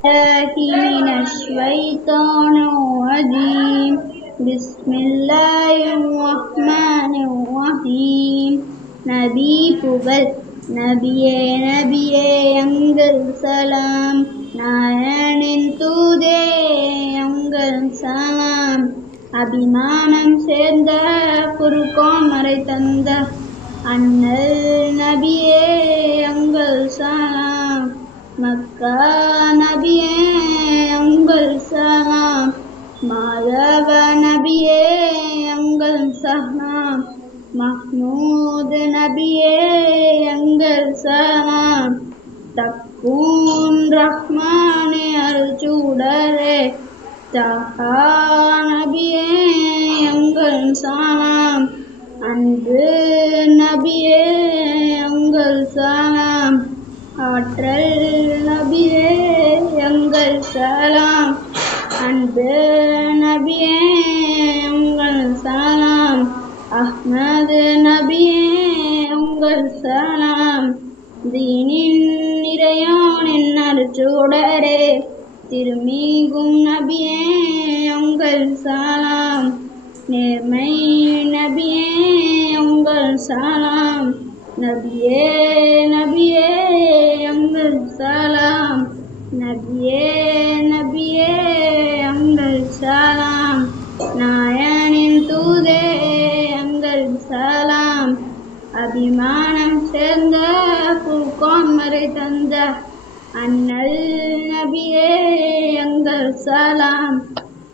من الشيطان الرجيم بسم الله الرحمن الرحيم நபி புகழ் நபியே எங்கள் சலாம் நாயனின் தூதே எங்கள் சலாம் அபிமானம் சேர்ந்த குருகோமரை தந்த அண்ணல் நபியே எங்கள் சலாம் மக்கா நபியே எங்கள் சலாம் மாதவ நபியே எங்கள் சலாம் மஹ்மூத் நபியே எங்கள் சலாம் தக்கூன் ரஹ்மானே அருள்சூடரே தஹா நபியே எங்கள் சலாம் அன்பு நபியே எங்கள் சலாம் ஆற்றல் நபியே எங்கள் சலாம் அன்பு நபியே எங்கள் சலாம் அஹ்மது நபியே எங்கள் சலாம் தீனின் இறையோனின் அருட்சுடரே திருமிகும் நபியே எங்கள் சலாம் நேர்மை நபியே எங்கள் சலாம் நபியே எங்கள் சலாம் நபியே எங்கள் சலாம் நாயனின் தூதே எங்கள் சலாம் அபிமானம் சேர்ந்த குர்ஆன் தந்த அண்ணல் நபியே எங்கள் சலாம்